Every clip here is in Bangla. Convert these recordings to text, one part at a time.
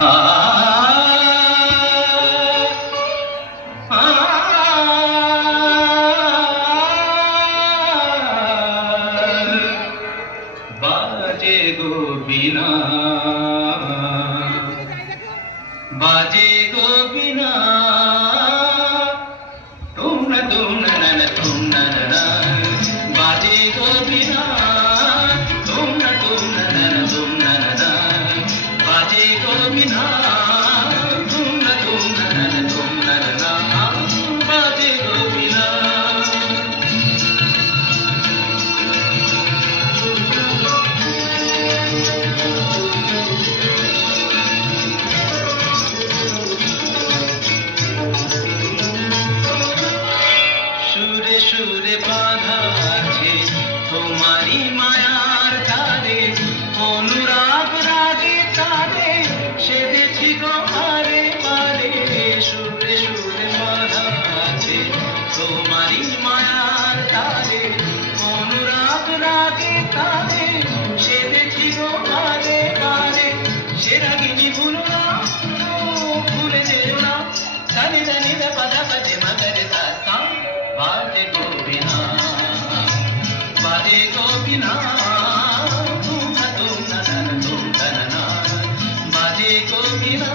बाजे गो बिना बाजे गो बिना तुम न बाजे गो बिना तुम न बाजे गो बिना तुम न बाजे गो बिना সুরে বাঁধা আছে তোমারি মায়ার তারে অনুরাগ রাগে তারে সেদেছি গো বারে বারে সুরে বাঁধা আছে তোমারি মায়ার তারে অনুরাগ রাগে তারে সেদেছি গো বারে বারে সে রাগিনী ভুলো না ভুলে যেও না দানি দানি পাদা পাজে মাগরে সাসা बाजे गो बिना तुम न बाजे गो बिना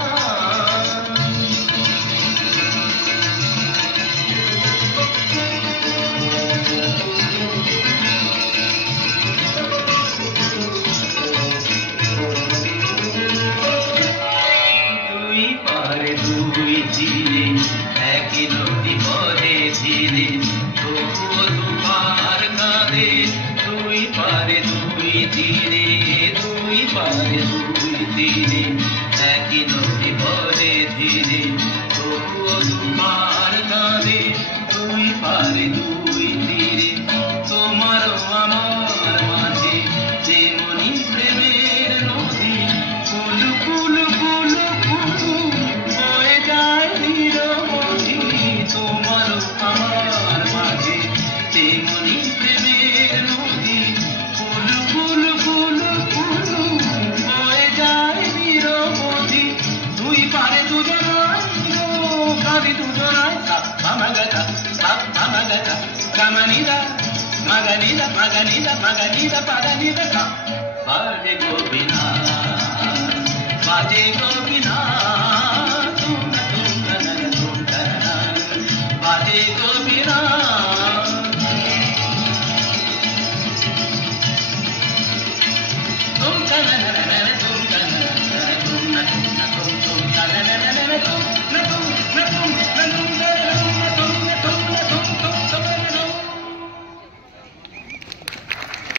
दुई पारे दुई जीने एक नदी बहे धीरे तबुओ दुपार काঁদে দুই পারে দুই তীরে দুই পারে দুই তীরে একই নদী বহে ধীরে তবুও দুপার কাঁদে দুই পারে দুই তীরে তোমার আমার মাঝে যেমনি প্রেমের নদী কুলু কুলু কুলু কুলু বয়ে যায় নিরবধি তোমার আমার মাঝে যেমনি প্রেমের নদী কুলু কুলু কুলু কুলু বয়ে যায় নিরবধি দুই পারে দুজনায় কাঁদি দুজনায় মাগাদা মাগাদা কামানিদা মাগানিদা মাগানিদা মাগানিদা পাগানিদা কা বাজে গো বিনা बाजे गो बिना तुम न बाजे गो बिना